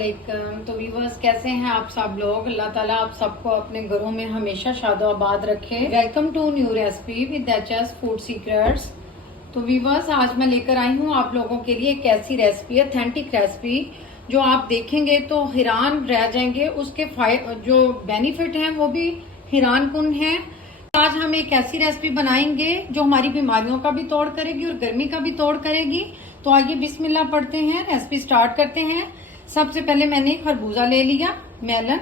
अस्सलामुअलैकुम। तो व्यूवर्स कैसे हैं आप सब लोग। अल्लाह ताला आप सबको अपने घरों में हमेशा शादोआबाद रखे। Welcome to new recipe with HS food secrets. तो व्यूवर्स आज मैं लेकर आई हूँ आप लोगों के लिए एक ऐसी रेसिपी, ऑथेंटिक रेसिपी, जो आप देखेंगे तो हैरान रह जाएंगे। उसके जो बेनिफिट हैं वो भी हैरान कुन हैं। आज हम एक ऐसी रेसिपी बनाएंगे जो हमारी बीमारियों का भी तोड़ करेगी और गर्मी का भी तोड़ करेगी। तो आइए बिस्मिल्लाह पढ़ते हैं, रेसिपी स्टार्ट करते हैं। सबसे पहले मैंने खरबूजा ले लिया, मेलन।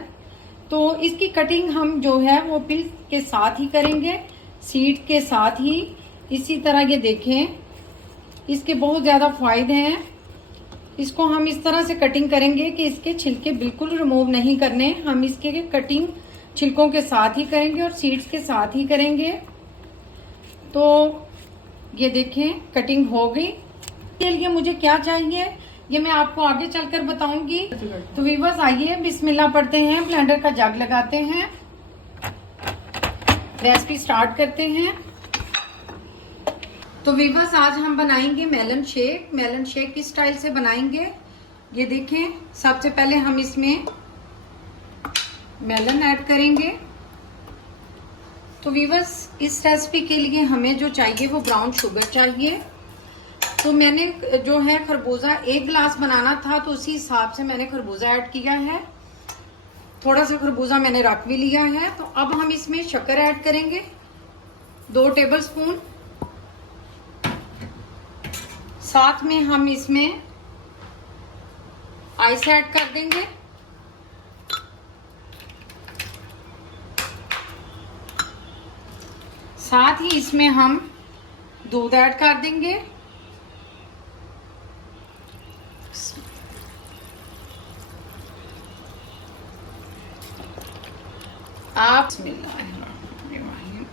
तो इसकी कटिंग हम जो है वो पिल के साथ ही करेंगे, सीड के साथ ही। इसी तरह ये देखें, इसके बहुत ज्यादा फायदे हैं। इसको हम इस तरह से कटिंग करेंगे कि इसके छिलके बिल्कुल रिमूव नहीं करने। हम इसके कटिंग छिलकों के साथ ही करेंगे और सीड्स के साथ ही करेंगे। तो ये देखें कटिंग हो गई। इसके लिए मुझे क्या चाहिए ये मैं आपको आगे चलकर बताऊंगी। तो व्यूअर्स आइए बिस्मिल्लाह पढ़ते हैं, ब्लेंडर का जग लगाते हैं, रेसिपी स्टार्ट करते हैं। तो व्यूअर्स आज हम बनाएंगे मेलन शेक। मेलन शेक किस स्टाइल से बनाएंगे ये देखें। सबसे पहले हम इसमें मेलन ऐड करेंगे। तो व्यूअर्स इस रेसिपी के लिए हमें जो चाहिए वो ब्राउन शुगर चाहिए। तो मैंने जो है खरबूजा 1 गिलास बनाना था, तो उसी हिसाब से मैंने खरबूजा ऐड किया है। थोड़ा सा खरबूजा मैंने रख भी लिया है। तो अब हम इसमें शक्कर ऐड करेंगे 2 टेबलस्पून। साथ में हम इसमें आइस ऐड कर देंगे। साथ ही इसमें हम दूध ऐड कर देंगे। आप बिस्मिल्लाहिर्रहमानिर्रहीम।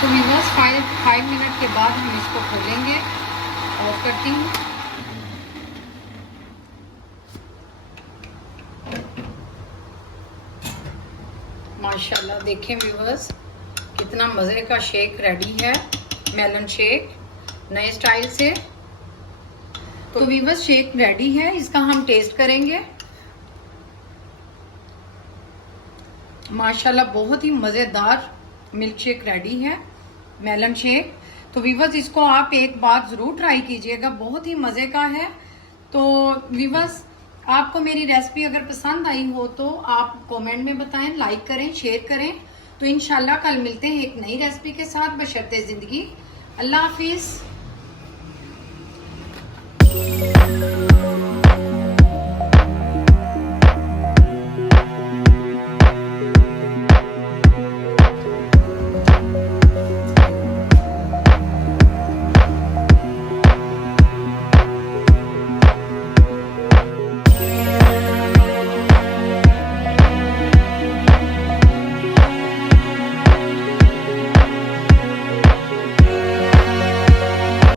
तो व्यूअर्स 5 मिनट के बाद हम इसको खोलेंगे। ऑफ करती हूँ। माशाल्लाह देखें व्यूअर्स कितना मज़े का शेक रेडी है, मेलन शेक नए स्टाइल से। तो व्यूअर्स शेक रेडी है, इसका हम टेस्ट करेंगे। माशाल्लाह बहुत ही मज़ेदार मिल्क शेक रेडी है, मेलन शेक। तो व्यूअर्स इसको आप एक बार जरूर ट्राई कीजिएगा, बहुत ही मजे का है। तो व्यूअर्स आपको मेरी रेसिपी अगर पसंद आई हो तो आप कमेंट में बताएं, लाइक करें, शेयर करें। तो इंशाल्लाह कल मिलते हैं एक नई रेसिपी के साथ। बशर्ते जिंदगी। अल्लाह हाफिज।